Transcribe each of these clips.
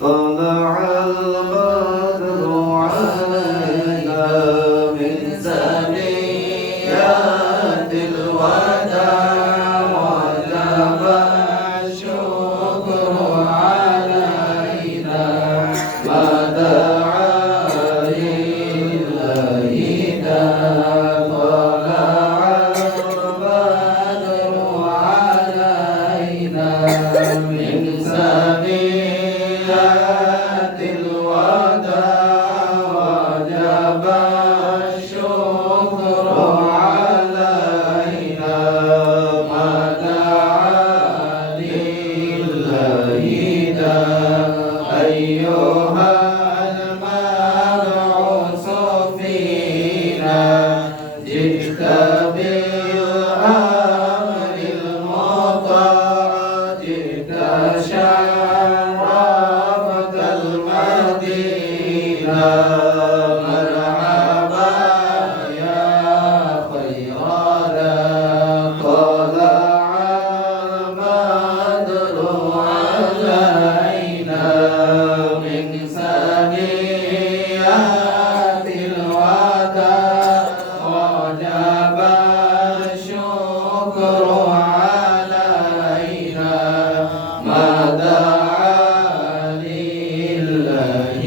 طلع البدر علينا من ثنيات الوداع وجب الشكر علينا ما دعا لله طلع البدر علينا من ثنيات الوداع وجب الشكر علينا ما دعا لله أيها المبعوث فينا جئت بالأمر المطاع جئت شرفت المدينة مرحبا يا خير ذا طلع البدر علينا من ثنيات الوداع وجب الشكر علينا ما دعا لله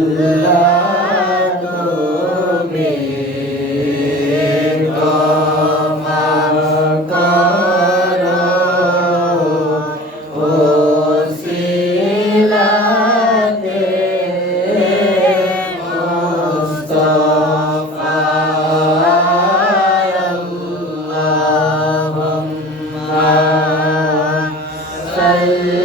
আল্লাহ তুমি ক্ষমা করো ওসিলাতে মুস্তাফা আল্লাহুম্মা সাল্লি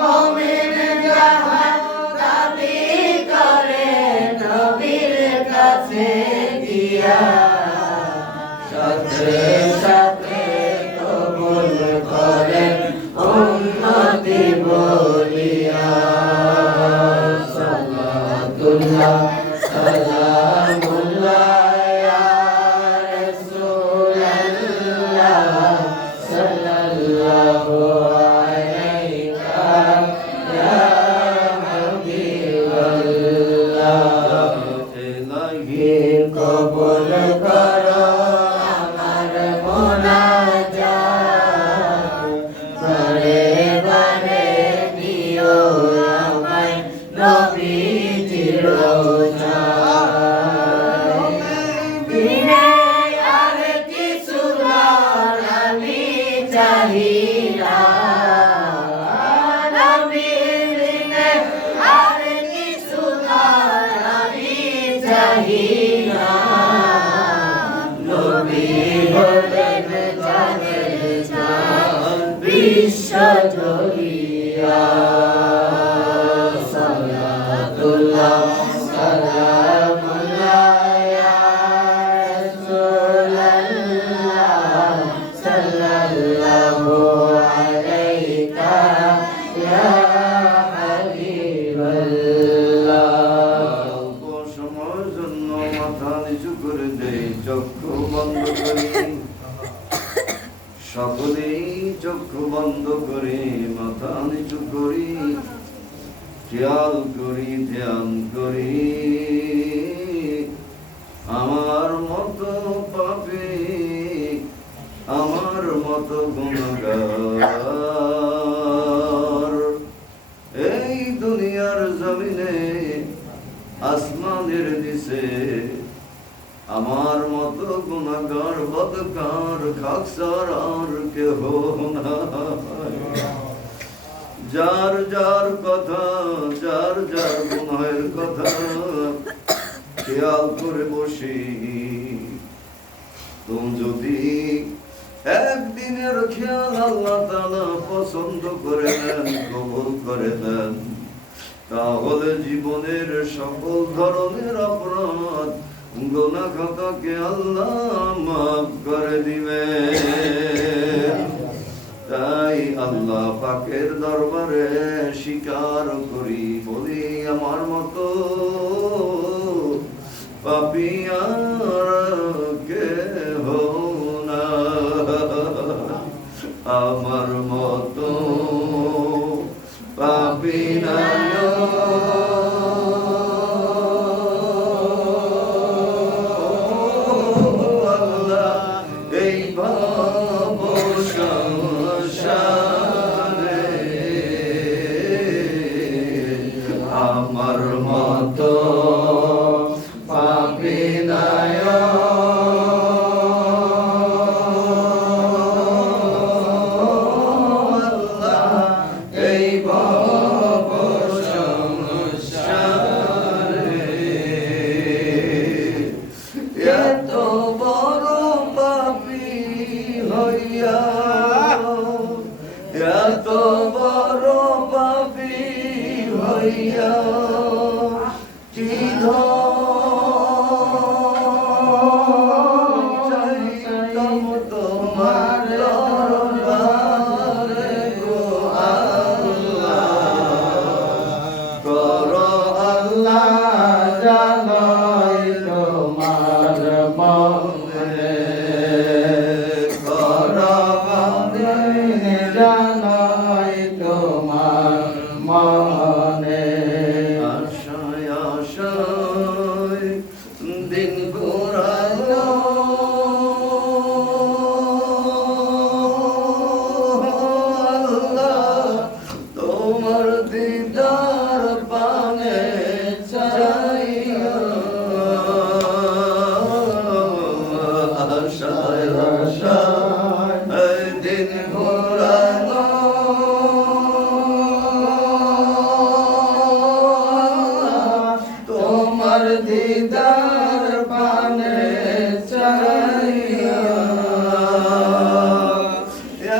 মুমিন যাহা দাবি করে নবীর কাছে গিয়া সাথে সাথে কবুল করেন উম্মতি বলিয়া সালাতুল্লাহ সালামুল্লাহ ইয়া রাসূলুল্লাহ সাল্লাল্লাহু কবুল করো আমার মোনাজাত বারে বারে নিও আমায় নবীজির রওজায় বিনে আর কিছু আমি চাহি না নবী বিনে আর কিছু আমি চাহি না নবী হলেন জানের জান বিশ্ব জড়িয়া সালাতুল্লাহ সালামুল্লাহ ইয়া রাসূলুল্লাহ সাল্লাল্লাহু আলাইকা ইয়া হাবিবাল্লাহ। সময়ের জন্য মাথা নিচু করে দেই, চক্ষু বন্ধ করি, সকলেই চক্ষু বন্ধ করে মাথা নিচু করি, খেয়াল করি, ধ্যান করি। আমার মতো পাপী, আমার মতো গুনাহগার এই দুনিয়ার জমিনে আসমানের নিচে আমার মতো গুনাহগার বদকার খাকসার আর কেহ নাই। যার যার কথা, যার যার গুনাহের কথা খেয়াল করে বসি, তুমি যদি একদিনের খেয়াল আল্লাহ তাআলা পছন্দ করে নেন, কবুল করে নেন, তাহলে জীবনের সকল ধরনের অপরাধ গুনাহ খাতাকে আল্লাহ মাফ করে দিবে। তাই আল্লাহ পাকের দরবারে স্বীকার করি, বলি আমার মতো পাপী আর কেহ না, আমার মতো পাপী নাই আল্লাহ। এই ভব সংসারে আমার মতো পাপী নাই আল্লাহ। এই ভব সংসারে এত বড় পাপী হইয়া, এত বড় পাপী হইয়া চাইতাম তোমার দরবারে গো আল্লাহ। করো আল্লাহ জানাই তোমার মনে, করো জানাই তোমার মনে। আশায় আশায় দিন ঘোরালো আল্লাহ, তোমার দিদার পানে চাইয়া। আশায় আশায় দিন ঘোরালো তোমার দিদার পানে চাইয়া।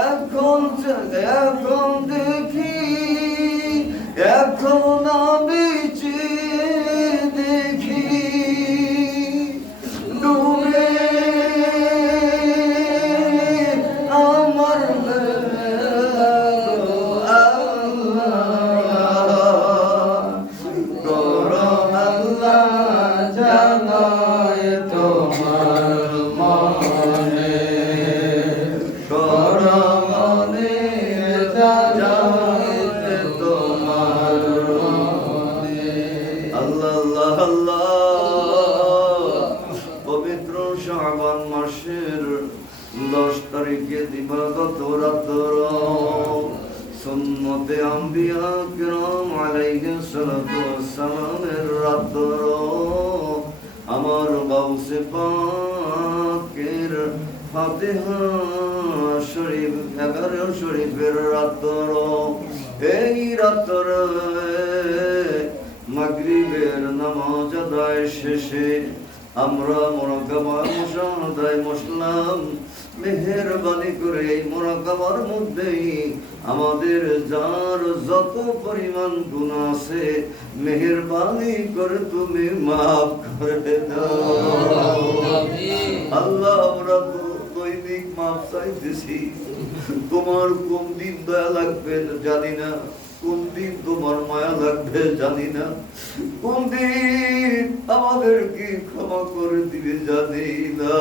এখন দেখি, এখন আমি দেখি ডুবে আমার আল্লাহ। করো আল্লাহ জানাই তোমার মনে, করো মনে জানাই তোমার মনে। আল্লাহ আল্লাহ আল্লাহ। পবিত্র শাবান মাসের 10 তারিখে দিবাগত রাত্র সুন্নতে আম্বিয়া কিরাম আলাইহিস সালাতু ওয়াস সালামের রাত্র আমার গাউসে পাকের ফাতিহা শরীফ 11 শরীফের রাত্র। এই রাত্রে মাগরিবের নামাজ আদায় শেষে আমরা মুরাকাবা মুশাহাদায় বসলাম। মেহেরবানি করে এই মুরাকাবার মধ্যেই আমাদের যার যত পরিমাণ গুনাহ আছে মেহেরবানি করে তুমি মাফ করে দাও আল্লাহ। আমরা তো দৈনিক মাফ চাইতেছি, তোমার কোন দিন দয়া লাগবে জানি না, কোন দিন তোমার মায়া লাগবে জানি না, কোন দিন আমাদেরকে ক্ষমা করে দিবে জানি না।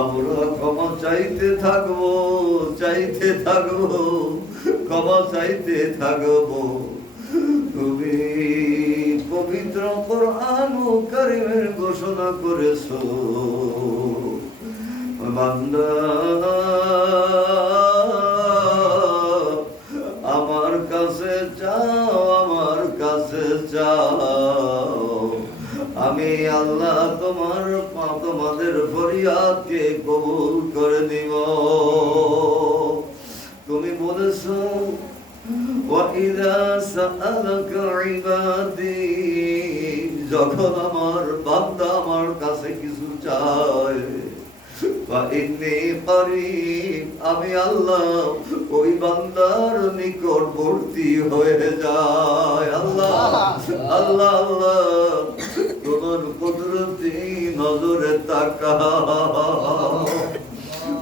আমরা ক্ষমা চাইতে থাকবো, চাইতে থাকবো, ক্ষমা চাইতে থাকবো। তুমি পবিত্র কোরআন কারীমের ঘোষণা করেছো, বান্দা আমার কাছে চাও, আমার কাছে চাও, আমি আল্লাহ তোমাদের ফরিয়াদকে কবুল করে দিব। তুমি বলেছো ওয়াইদা সাআলাকা ইবাদি, যখন আমার বান্দা আমার কাছে কিছু চায় আমি আল্লাহ ওই বান্দার নিকটবর্তী হয়ে যায়। আল্লাহ আল্লাহ আল্লাহ তোমার কুদরতি নজরে তাকাও,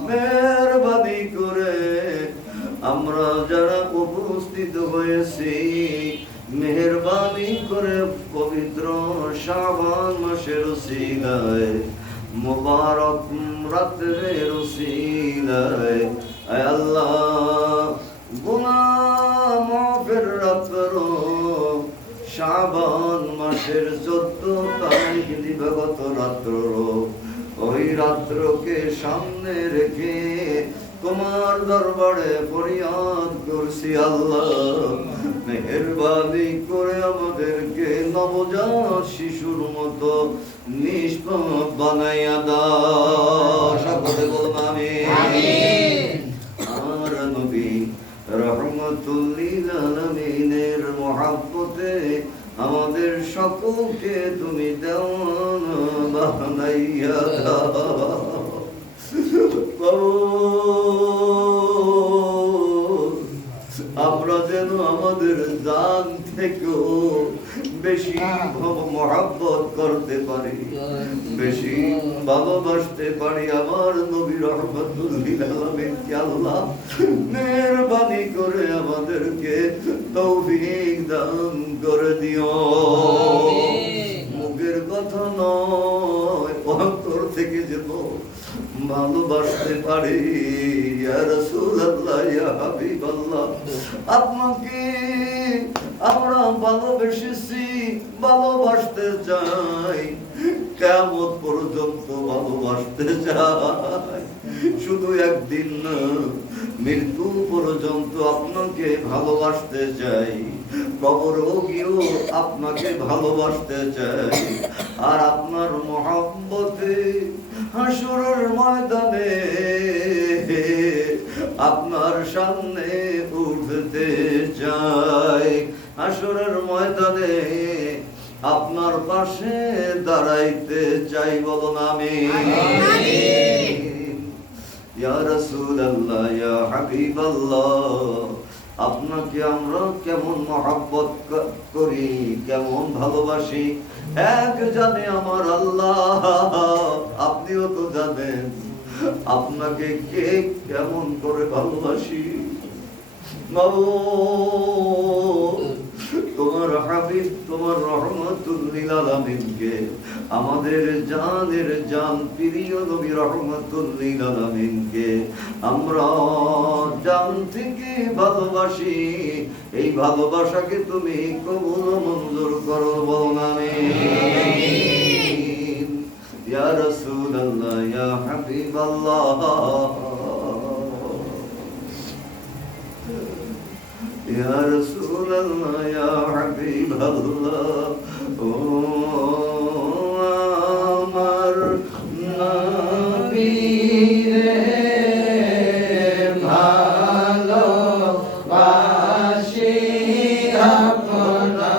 মেহেরবানি করে আমরা যারা উপস্থিত হয়েছি, মেহেরবানি করে পবিত্র শাবান মাসের উসিলায়, মুবারক রাতের উসিলায় আয় আল্লাহ গুনাহ মাগফিরাত করো। শাবান মাসের 14 তারিখ দিবাগত রাত্র, ওই রাত্রকে সামনে রেখে তোমার দরবারে ফরিয়াদ করছি আল্লাহ, মেহেরবানি করে আমাদেরকে নবজাত শিশুর মতো নিষ্পাপ বানাইয়া দাও। সকলে বলুন আমিন। আর নবী রহমতুল লিল আলামিনের মহব্বতে আমাদের সকলকে তুমি দেওয়ানা বানাইয়া দাও। আমরা যেন আমাদের জান থেকেও বেশি মহব্বত করতে পারি, বেশি ভালোবাসতে পারি আমার নবী রহমতুল লিল আলামিনকে। আল্লাহ মেহেরবানি করে আমাদেরকে তৌফিক দান করে দিও। মুখের কথা নয়, অন্তর থেকে যেন ভালোবাসতে পারি। ইয়া রাসূলুল্লাহ, ইয়া হাবিবাল্লাহ, আপনাকে আমরা ভালোবেসেছি, ভালোবাসতে চাই, কিয়ামত পর্যন্ত ভালোবাসতে চাই। শুধু একদিন না, মৃত্যু পর্যন্ত আপনাকে ভালোবাসতে চাই, কবরেও গিয়েও আপনাকে ভালোবাসতে চাই। আর আপনার মহব্বতে হাসরের ময়দানে আপনার সামনে উঠতে চাই, হাসরের ময়দানে আপনার পাশে দাঁড়াইতে চাই। বলুন আমিন। ইয়া রাসূলুল্লাহ, ইয়া হাবিবাল্লাহ, আপনাকে আমরা কেমন মহব্বত করি, কেমন ভালোবাসি এক জানে আমার আল্লাহ, আপনিও তো জানেন আপনাকে কে কেমন করে ভালোবাসি। তোমার হাবিব, তোমার রহমতুল লিল আলামিনকে, আমাদের জানের জান প্রিয় নবী রহমতুল লিল আলামিনকে আমরা জান থেকে ভালোবাসি। এই ভালোবাসাকে তুমি কবুল মঞ্জুর করো। বলুন আমিন। ইয়া রাসূলুল্লাহ, ইয়া হাবিবাল্লাহ, ইয়া রাসূলুল্লাহ, ইয়া হাবিবাল্লাহ, ও আমার নবী রে ভালোবাসি আপনাকে,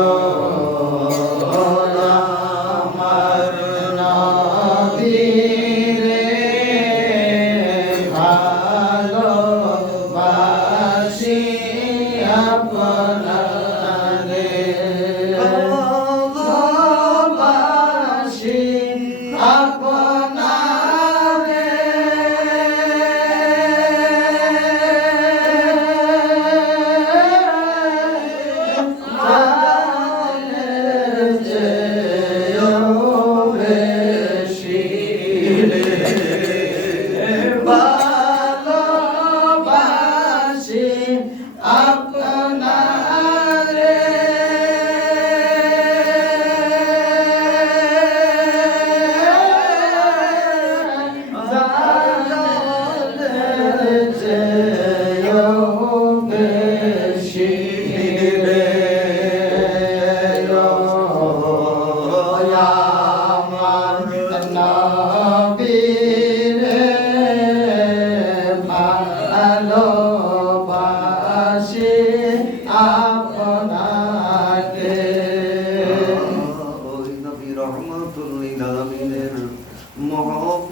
ও আমার নবী রে ভালোবাসি আপনাকে।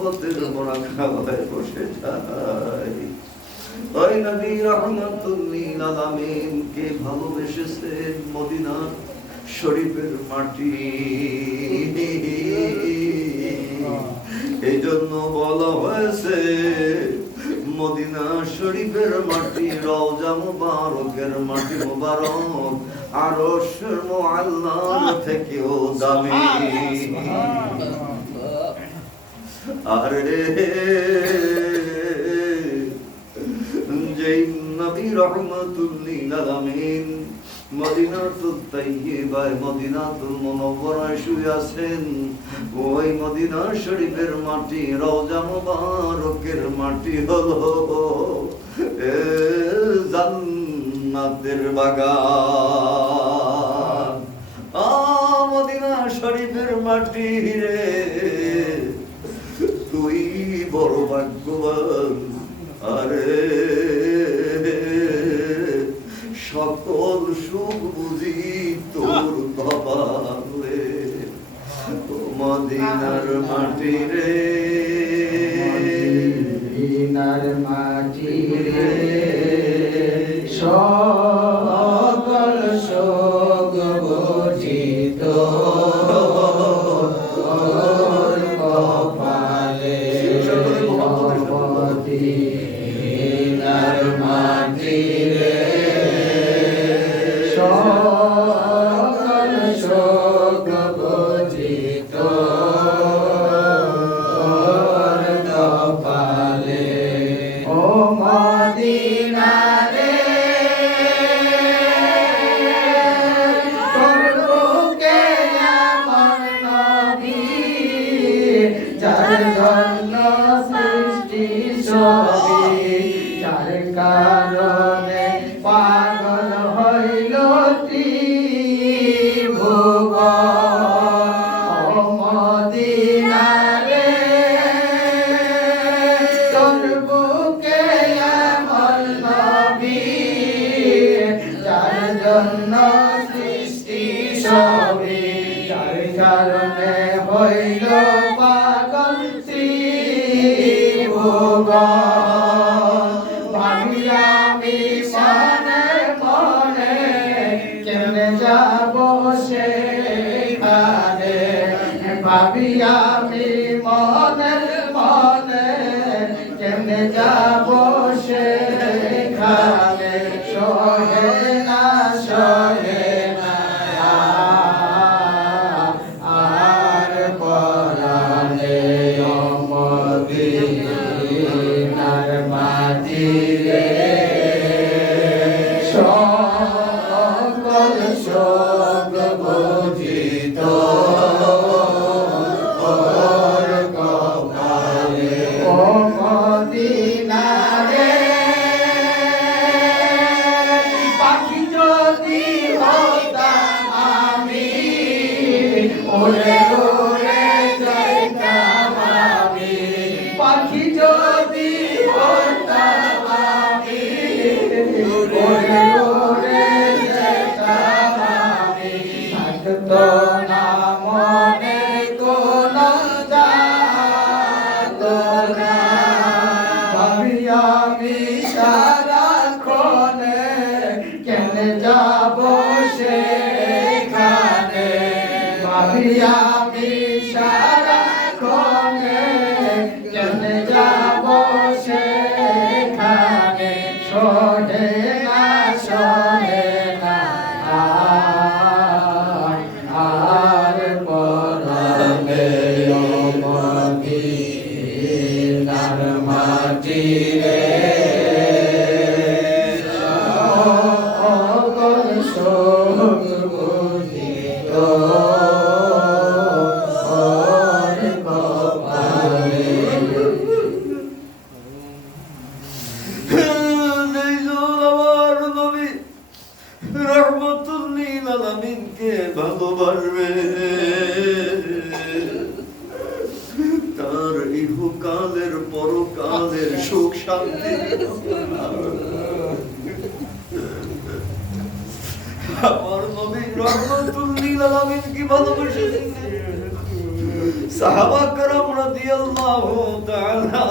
মহব্বতের মোরা খাওয়ায় বসে যায়। ওই নবী রহমাতুল লিল আলামিন কে ভালোবেসেছেন মদিনা শরীফের মাটি, এই জন্য বলা হয়েছে মদিনা শরীফের মাটি রওজা মুবারকের মাটি মুবারক আরশের মুআল্লার থেকেও দামি। আরে যেই নবী রহমাতুল লিল আলামিন মদিনাতুত তাইয়্যিবায় মদিনাতুল মুনাওয়ারায় শুয়ে আছেন, ওই মদিনা শরীফের মাটি রওজা মুবারকের মাটি হলো জান্নাতের বাগান। মদিনা শরীফের মাটি রে, তুই বড় ভাগ্যবান। আরে সকল সুখ বুঝি তোর কপালে, মদিনার মাটি রে, মদিনার মাটি রে, সকল সুখ বুঝি তোর কপালে, মদিনার মাটি রে, সকল সুখ বুঝি তোর কপালে। ও মদিনা রে, তোর বুকে আমার নবী, যার জন্য সৃষ্টি সবই, যার কারণে পাগল হইল ত্রিভুবন। ও মদিনা রে, তোর বুকে আমার নবী, যার জন্য সৃষ্টি সবই, যার কারণে হইল পাগল ত্রিভুবন। ভাবি আমি মনে মনে কেমনে যাব সেখানে, ভাবি আমি মনে মনে কেমনে যাব সেখানে, সহে না সহে না আর পরাণে। ও মদিনার মাটি রে, সকল সুখ বুঝি তোর কপালে। ও মদিনা রে, পাখি যদি হতাম আমি, ওরে ওরে যাইতাম আমি, পাখি যদি হতাম আমি, ওরে ওরে যাইতাম আমি, থাকতো না মনে কোনো যাতনা। ভাবি আমি সারাক্ষণে কেমনে যাব সেখানে, ভাবি আমি সারাক্ষণে কেমনে যাব সেখানে, সহে না সহে না আর পরাণে। ও মদিনার মাটি রে, সকল সুখ বুঝি তোর কপালে। আমার নবী রহমাতুল লিল আলামিনকে ভালোবাসবে, তার ইহকালের পরকালের সুখ শান্তি আমার নবী রহমাতুল লিল আলামিন কি ভালোবেসেছিলেন। সাহাবা کرام রাদিয়াল্লাহু তাআলা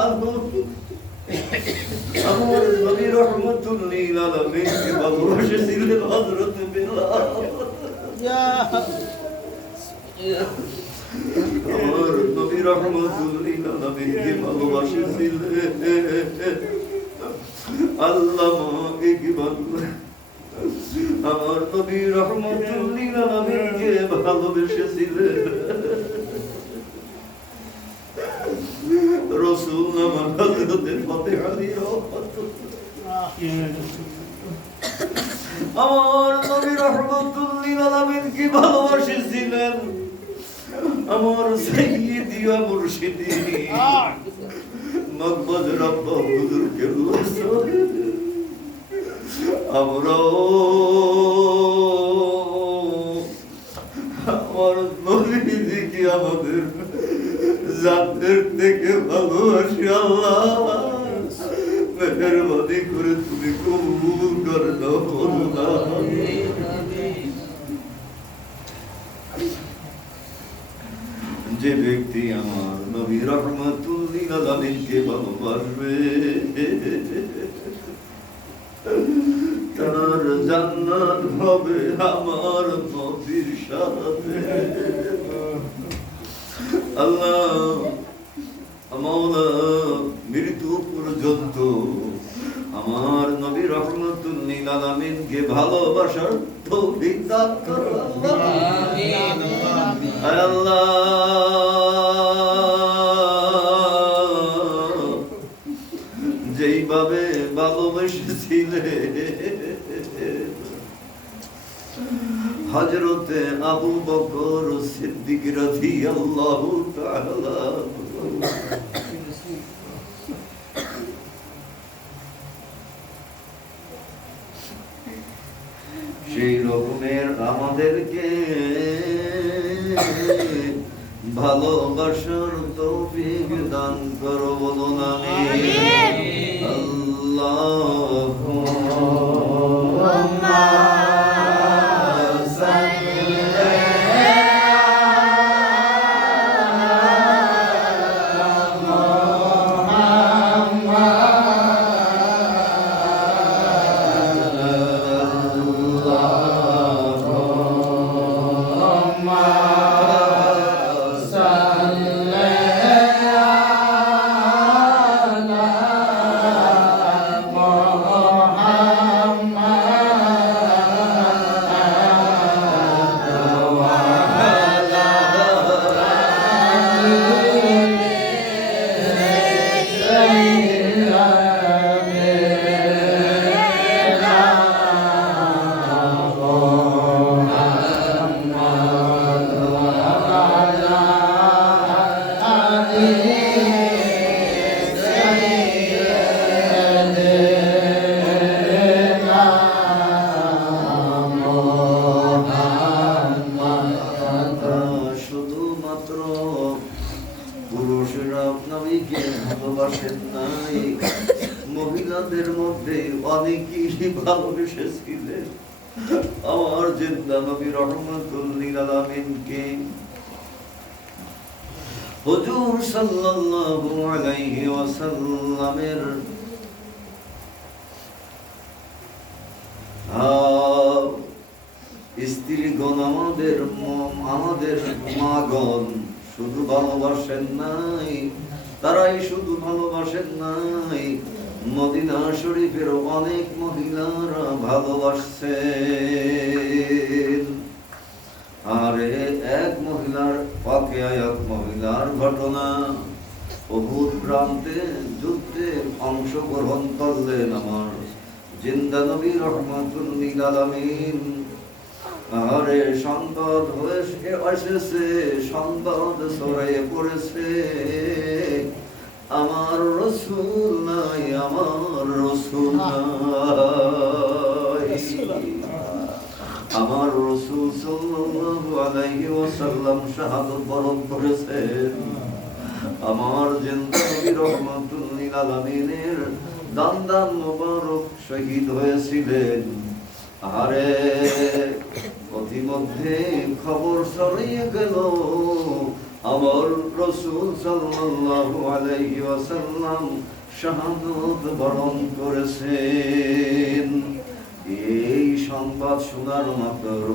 আমার নবী রাহমাতুল লিল আলামিন কে ভালোবাসেছিলেন হযরত বিলাল। আমার নবী রাহমাতুল লিল আলামিন কে ভালোবাসেছিলেন আল্লামা ইকবাল। আমার নবী রাহমাতুল লিল আলামিন কে ভালোবেসেছিলেন রাসূল আমার হযরত ফাতিহা আলী আমার নবী রাহমাতুল লিল আলামিন কে ভালোবাসেছিলেন আমার সাইয়্যিদি ওয়া মুরশিদি মকবুল রব্ব হুজুর কেবলা আমার নবীজিকে আমাদের জাতের থেকে ভালোবাসি আল্লাহ মেহেরবানি করে তুমি কবুল করে নাও আল্লাহ। যে ব্যক্তি আমার নবী রাহমাতুল লিল আলামিনকে ভালোবাসবে তার জান্নাত হবে আমার নবীর সাথে। আল্লাহ মাওলা মৃত্যু পর্যন্ত আমার নবী রাহমাতুল লিল আলামিনকে ভালোবাসার তৌফিক দান করো আল্লাহ। আমিন আল্লাহ যেইভাবে ভালোবেসেছিলে হযরতে আবু বকর সিদ্দিক রাদিয়াল্লাহু তাআলা সেই রকমের আমাদেরকে ভালোবাসার তৌফিক দান করো বলুন আমিন। আল্লাহুম্মা মহিলাদের মধ্যে অনেকেই ভালোবেসেছিলেন আমার জিন্দা নবী রাহমাতুল লিল আলামিনকে। হুজুর সাল্লাল্লাহু আলাইহি ওয়াসাল্লামের স্ত্রীগণ আমাদের মাগণ শুধু ভালোবাসেন নাই, তারাই শুধু ভালোবাসেন নাই, মদিনা শরীফের অনেক মহিলারা ভালোবাসছেন। আর এক মহিলার পাকে এক মহিলার ঘটনা, উহুদ প্রান্তে যুদ্ধে অংশগ্রহণ করলেন আমার জিন্দা নবী রাহমাতুল লিল আলামিন। আরে সংবাদ হয়ে এসেছে, সংবাদ ছড়িয়ে পড়েছে, আমার রাসূল নাই, আমার রাসূল নাই। আমার রাসূল সাল্লাল্লাহু আলাইহি ওয়াসাল্লাম শাহাদাত বরণ করেছেন। আমার জিন্দা নবী রাহমাতুল লিল আলামিনের দান মোবারক শহীদ হয়েছিলেন। আরে ইতিমধ্যে খবর ছড়িয়ে গেল আমার রাসূল সাল্লাল্লাহু আলাইহি ওয়াসাল্লাম শাহাদাত বরণ করেছেন। এই সংবাদ শোনার মাত্র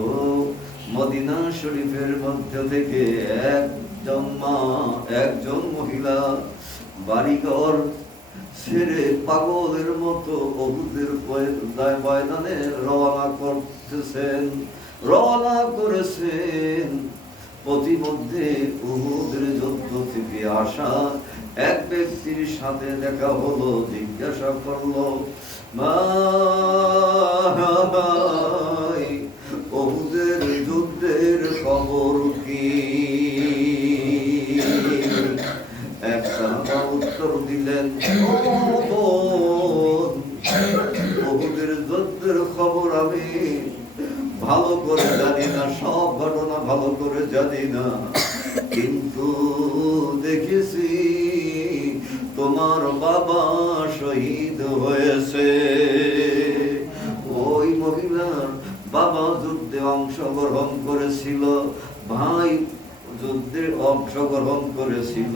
মদিনা শরীফের মধ্য থেকে একজন মহিলা বাড়িঘর ছেড়ে পাগলের মতো উহুদের ময়দানে রওনা করেছেন। প্রতিমধ্যে উহুদের যুদ্ধ থেকে আসা এক ব্যক্তির সাথে দেখা হলো। জিজ্ঞাসা করলো, ভাই, উহুদের যুদ্ধের খবর কি? এক সাহাবা উত্তর দিলেন, উহুদের যুদ্ধের খবর আমি ভালো করে জানি না, সব ঘটনা ভালো করে জানি না, কিন্তু দেখেছি তোমার বাবা শহীদ হয়েছে। ওই মহিলার বাবা যুদ্ধে অংশগ্রহণ করেছিল, ভাই যুদ্ধে অংশগ্রহণ করেছিল,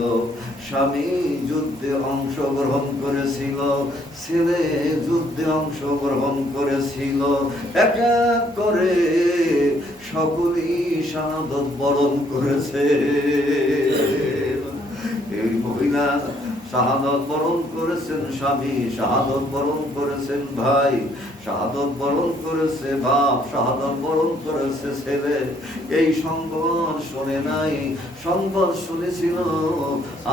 স্বামী যুদ্ধে অংশগ্রহণ করেছিল, ছেলে যুদ্ধে অংশগ্রহণ করেছিল। এক এক করে সকলেই শাহাদাত বরণ করেছে। এই মহিলা শাহাদাত বরণ করেছেন, স্বামী শাহাদাত বরণ করেছেন, ভাই শাহাদাত বরণ করেছে, বাপ শাহাদাত বরণ করেছে, ছেলে। এই সংবাদ শুনে নাই, সংবাদ শুনেছিল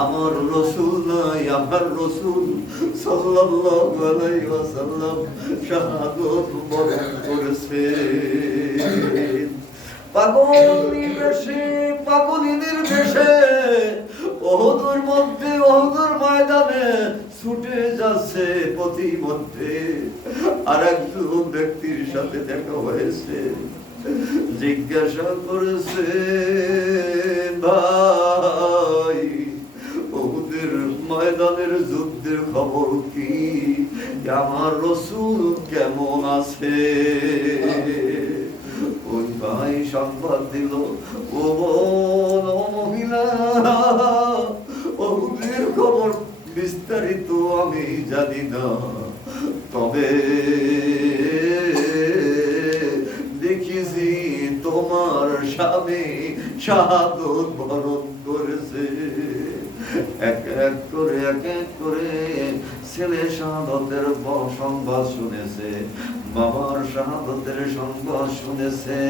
আমার রাসূল নাই, আমার রাসূল সাল্লাল্লাহু আলাইহি ওয়াসাল্লাম শাহাদাত বরণ করেছে। পাগলিনীর বেশে উহুদের মধ্যে, উহুদের ময়দানে ছুটে যাচ্ছে। প্রতিমধ্যে আরেকজন ব্যক্তির সাথে দেখা হয়েছে। জিজ্ঞাসা করেছে, ভাই, উহুদের ময়দানের যুদ্ধের খবর কি? আমার রাসূল কেমন আছে? ওই ভাই সংবাদ দিল, ও মহিলা, ওদের খবর বিস্তারিত আমি জানি না, তবে দেখেছি তোমার স্বামী শাহাদাত বরণ করেছে। এক এক করে ছেলে শাহাদাতের সংবাদ শুনেছে, বাবার শাহাদাতের সংবাদ শুনেছে,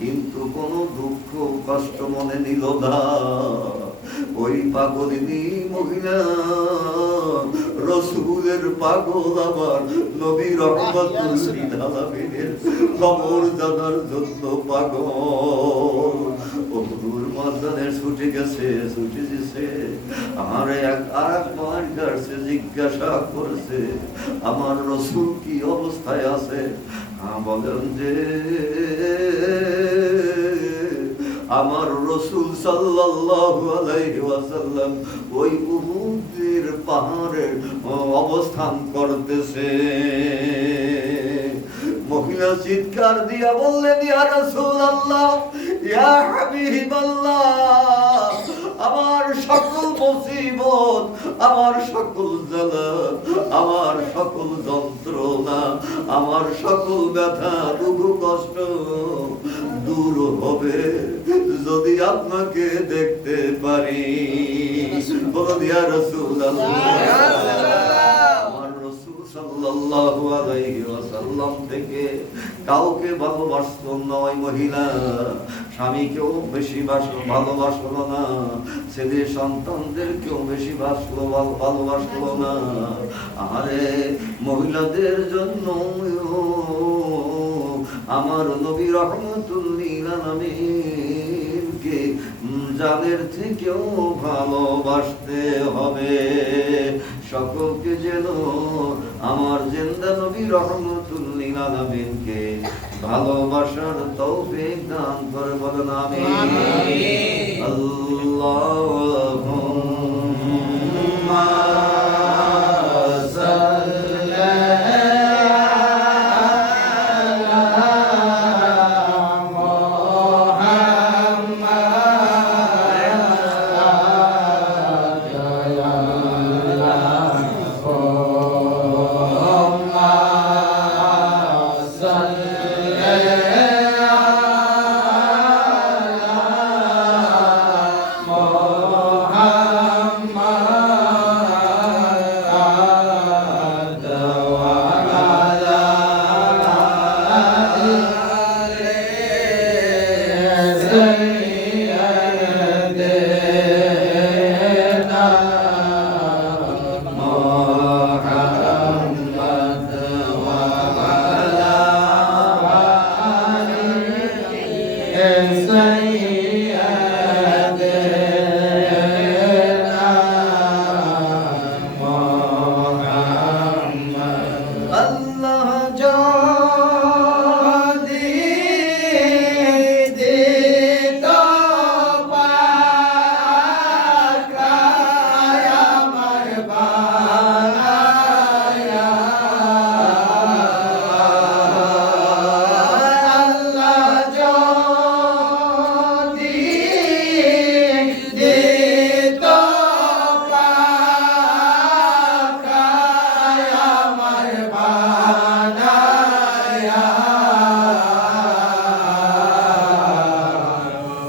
কিন্তু কোনো দুঃখ কষ্ট মনে নিল না। ওই পাগলিনী মহিলা রাসূলের পাগল, আমার নবী রহমাতুল লিল আলামিনের খবর জানার জন্য পাগল। উহুদের ময়দানে ছুটে গেছে। আমার আরেকবার কাছে জিজ্ঞাসা করেছে, আমার রাসূল কি অবস্থায় আছে? বলেন যে আমার রাসূল সাল্লাল্লাহু আলাইহি ওয়াসাল্লাম ওই উহুদের পাহাড়ে অবস্থান করতেছে। মহিলা চিৎকার দিয়া বললেন, ইয়া রাসূলুল্লাহ, ইয়া হাবিবাল্লাহ, আমার সকল মুসিবত, আমার সকল জ্বালা, আমার সকল যন্ত্রণা, আমার সকল ব্যথা দুঃখ কষ্ট দূর হবে যদি আপনাকে দেখতে পারি। বলুন ইয়া রাসূলুল্লাহ। আমার রাসূল সাল্লাল্লাহু আলাইহি ওয়াসাল্লাম থেকে কাউকে ভালোবাসতো না ওই মহিলা, স্বামীকেও বেশি ভালোবাসলো না, ছেলে সন্তানদেরকেও বেশি ভালোবাসলো না। আরে মহিলাদের জন্য আমার নবী রহমাতুল লিল আলামিনকে জানের থেকেও ভালোবাসতে হবে। সকলকে যেন আমার জিন্দা নবী রহমাতুল লিল আলামিনকে ভালোবাসার তৌফিক দান করে, বলেন আমিন। আল্লাহুম্মা سيدنا محمد আল্লাহ যদি দিত পাকায় আমার বানায়া আল্লাহ যদি দিত পাকায় আমার বানায়া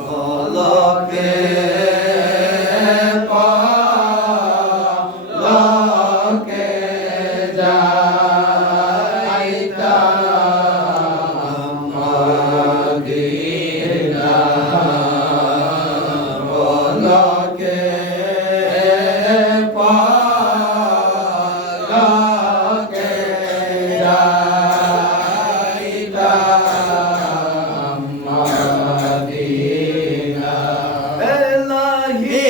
পলকে পলকে যাইতাম মদিনা পলকে পলকে যাইতাম মদিনা এলাহি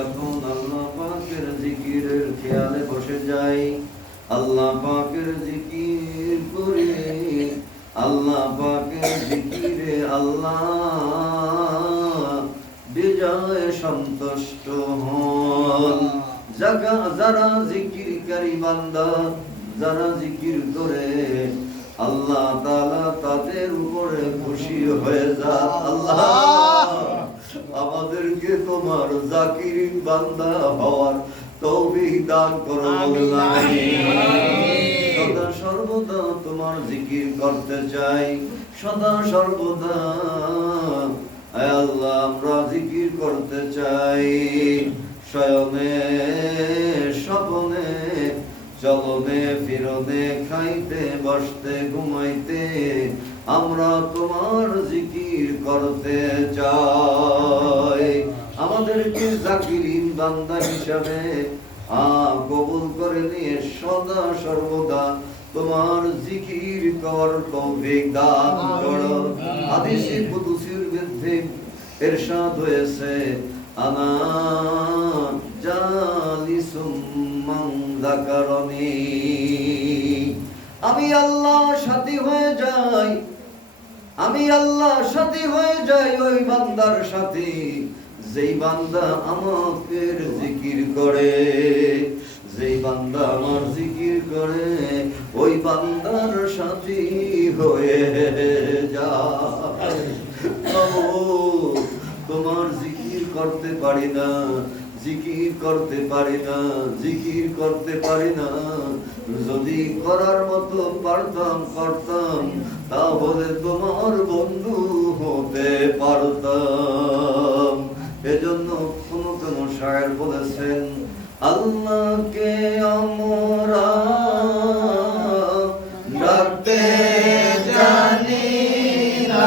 এখন আল্লাহ পাকের জিকিরের খেয়ালে বসে যাই, আল্লাহ পাকের জিকির করি, আল্লাহ পাকের জিকিরে আল্লাহ বিজয় সন্তুষ্ট হন। যারা জিকিরকারী বান্দা, যারা জিকির করে আল্লাহ তাআলা তাদের উপরে খুশি হয়ে যান। আল্লাহ আমাদেরকে তোমার জাকিরিন বান্দা হওয়ার তৌফিক দান করো আল্লাহ। সদা সর্বদা তোমার জিকির করতে চাই, সদা সর্বদা আয় আল্লাহ আমরা জিকির করতে চাই। শয়নে স্বপনে চলনে ফিরনে খাইতে বসতে ঘুমাইতে আমরা তোমার জিকির করতে চাই। আমাদেরকে জাকিরিন বান্দা হিসাবে কবুল করে নিয়ে সদা সর্বদা তোমার জিকির করার তৌফিক দান করো। হাদিসে কুদসির মধ্যে ইরশাদ হয়েছে, আনা জালিসুম মান যাকারানি, আমি আল্লাহর সাথী হয়ে যাই, আমি আল্লাহর সাথী হয়ে যাই ওই বান্দার সাথে যেই বান্দা আমাকে জিকির করে, যেই বান্দা আমার জিকির করে ওই বান্দার সাথী হয়ে যায়। তোমার জিকির করতে পারি না, জিকির জিকির করতে পারি না, জিকির করতে পারি না। যদি করার মতো পারতাম করতাম, তাহলে তোমার বন্ধু হতে পারতাম। এজন্য কোন কোন শায়ের বলেছেন, আল্লাহকে আমরা ডাকতে জানি না,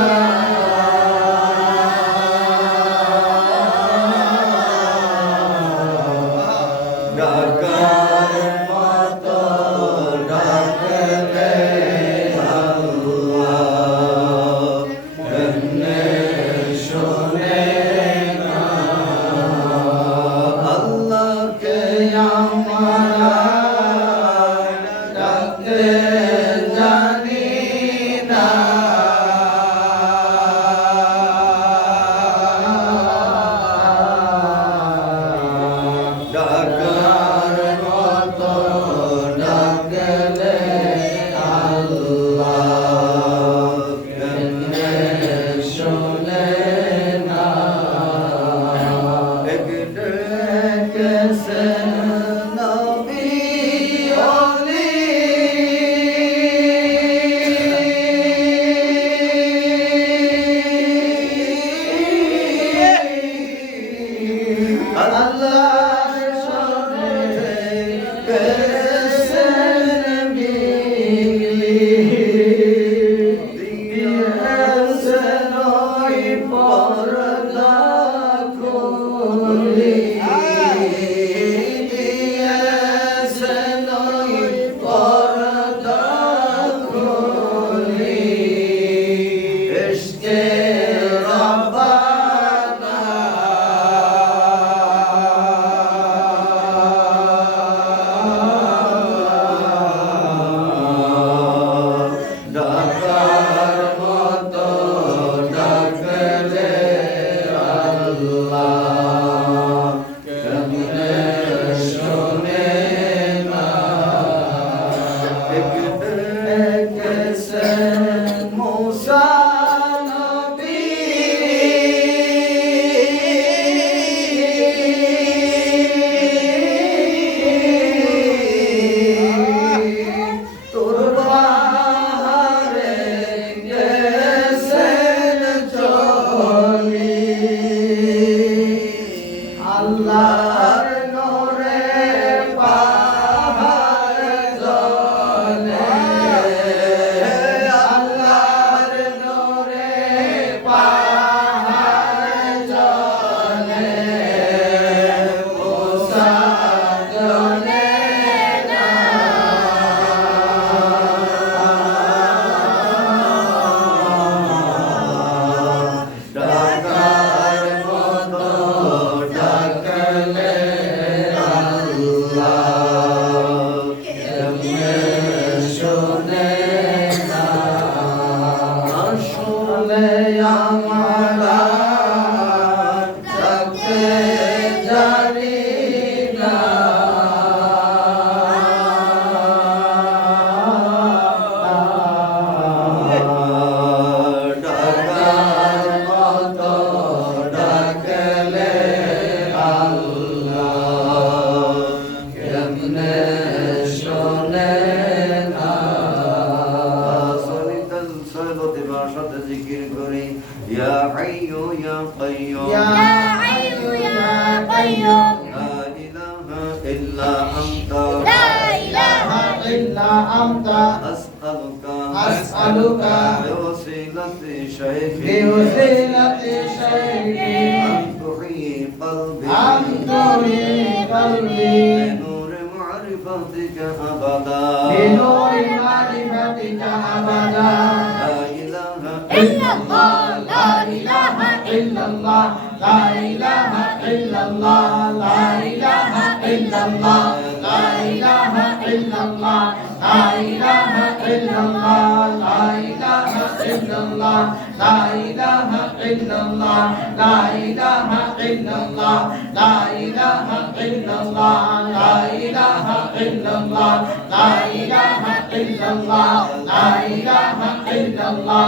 ডাকার মতো ডাকলে আল্লাহ কেমনে শোনে না। আল্লাহকে আমরা ডাকতে জানি না, ডাকার মতো ডাকলে আল্লাহ কেমনে শোনে না। এক ডেকেছেন নবী ওলি, আল্লাহর শোনে গেছেন মিলি, দিয়েছেন ওই পর্দা খুলি, দিয়েছেন ওই পর্দা খুলি। ইশকে রব্বানা ডাকার মতো ডাকলে আল্লাহ কেমনে শোনে না। এক ডেকেছেন মূসা নবী, তোর বাহারে গেছেন চলি, আল্লাহর নূরে পাহাড় জ্বলে, আল্লাহর নূরে পাহাড় জ্বলে, মূসা জ্বলে না। ডাকার মতো ডাকলে আল্লাহ কেমনে শোনে না। আসলে আমরা ডাকতে জানি না, ডাকার মতো ডাকলে আল্লাহ কেমনে শোনে না। সলিতাল সলতে ভাষাতে জিকির করি, ইয়া হাইয়ু ইয়া কাইয়ুম, يا حي يا قيوم লা ইলাহা ইল্লা আনতা, لا إله إلا أنت আসআলুকা أسألك বিওসিলাতি শাইখি بوسيلة شيخي আন তুহি قلبي أن تحيي قلبي بنور معرفتك أبدا بنور معرفتك أبدا لا إله إلا الله لا إله إلا الله لا إله إلا الله لا إله إلا الله لا إله إلا الله لا إله إلا الله لا إله إلا الله لا إله إلا الله لا إله إلا الله لا إله إلا الله لا إله إلا الله لا إله إلا الله لا إله إلا الله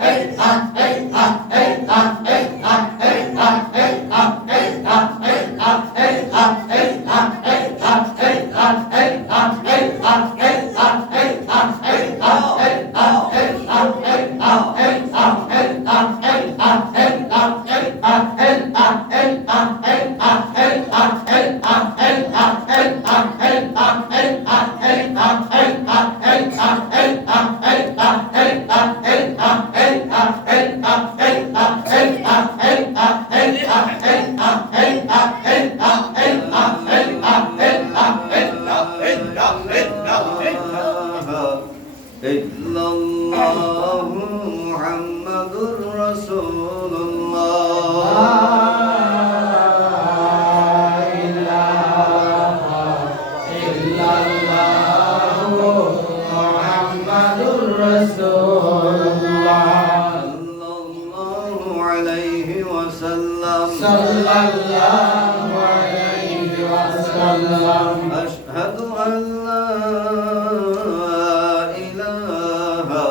ইল্লাল্লাহু মুহাম্মাদুর রাসূলুল্লাহ sallallahu alayhi wa sallam ashhadu an la ilaha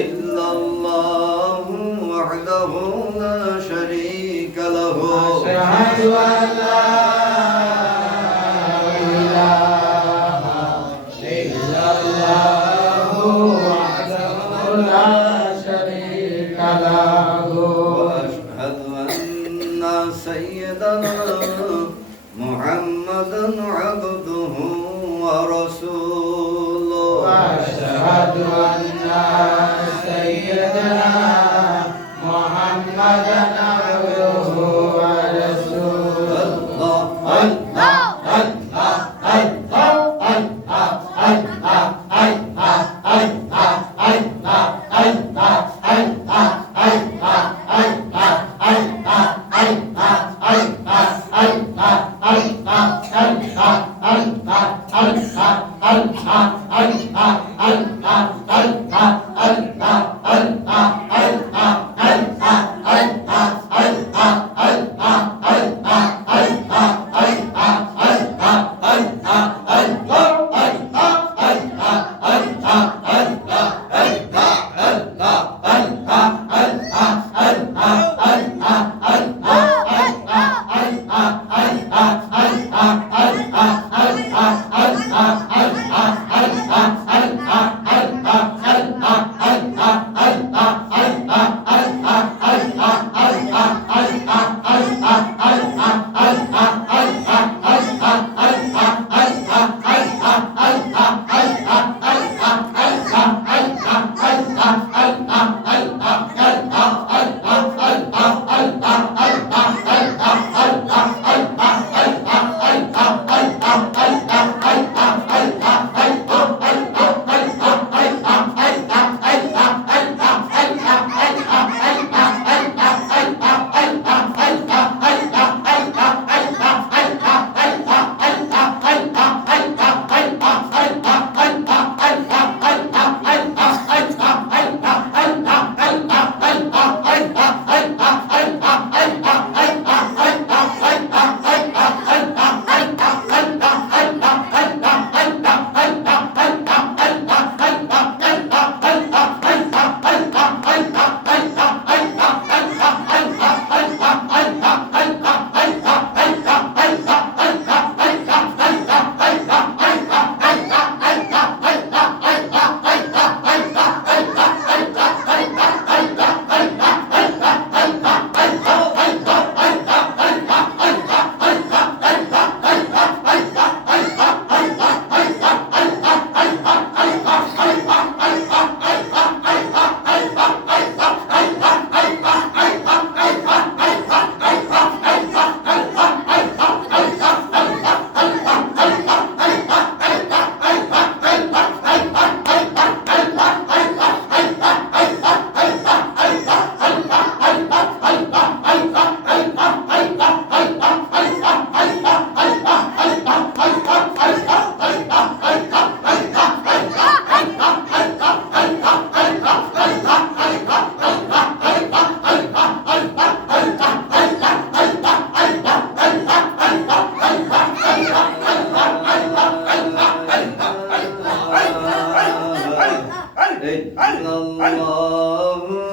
illallah wahdahu la sharika lahu ashhadu an la ilaha illallah wahdahu la sharika lahu wa ashhadu anna sayyidana muhammadan abduhu wa rasuluhu wa ashhadu anna sayyidana muhammadan abduhu wa rasuluhu Allah illallah